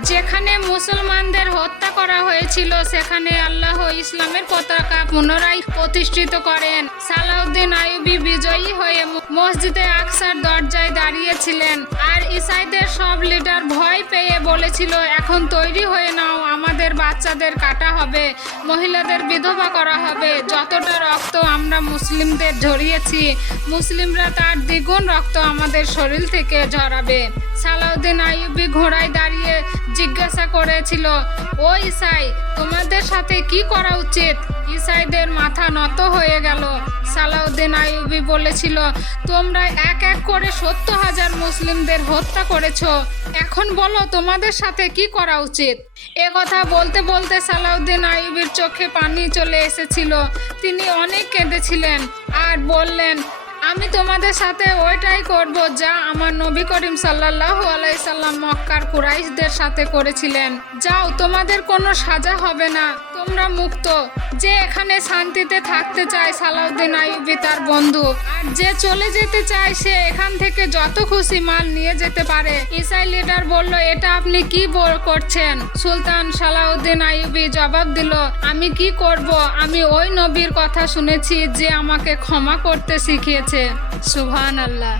যেখানে মুসলমানদের হত্যা করা হয়েছিল, সেখানে আল্লাহ ইসলামের পতাকা পুনরায় প্রতিষ্ঠিত করেন। সালাউদ্দিন আইয়ুবী বিজয়ী হয়ে মসজিদে আকসার দরজায় দাঁড়িয়েছিলেন। আর ইসাইদের সব লিডার ভয় পেয়ে বলেছিল, এখন তৈরি হয়ে নাও, আমাদের বাচ্চাদের কাটা হবে, মহিলাদের বিধবা করা হবে, যতটা রক্ত আমরা মুসলিমদের ঝরিয়েছি, মুসলিমরা তার দ্বিগুণ রক্ত আমাদের শরীর থেকে ঝরাবে। সালাউদ্দিন আইয়ুবী ঘোড়ায় দাঁড়িয়ে জিজ্ঞাসা করেছিল ও ইসাই, তোমাদের সাথে কি করা উচিত? ইসাইদের মাথা নত হয়ে গেল। সালাউদ্দিন আইয়ুবী বলেছিল, তোমরা এক এক করে সত্তর হাজার মুসলিমদের হত্যা করেছ। এখন বলো, তোমাদের সাথে কি করা উচিত? এ কথা বলতে বলতে সালাউদ্দিন আইয়ুবীর চোখে পানি চলে এসেছিল। তিনি অনেক কেঁদেছিলেন আর বললেন আমি তোমাদের সাথে ওইটাই করব যা আমার নবী করিম আলাইহি সাল্লাম মক্কার কুরাইশদের সাথে করেছিলেন। যাও, তোমাদের কোনো সাজা হবে না। তোমরা মুক্ত। যে এখানে শান্তিতে থাকতে চায় সালাউদ্দিন আইয়ুবী তার বন্ধু, আর যে চলে যেতে চায় সে এখান থেকে যত খুশি মাল নিয়ে যেতে পারে। ইসাই লিডার বলল, এটা আপনি কি করছেন? সুলতান সালাউদ্দিন আইয়ুবী জবাব দিল, আমি কি করব? আমি ওই নবীর কথা শুনেছি যে আমাকে ক্ষমা করতে শিখিয়েছে। সুবহান আল্লাহ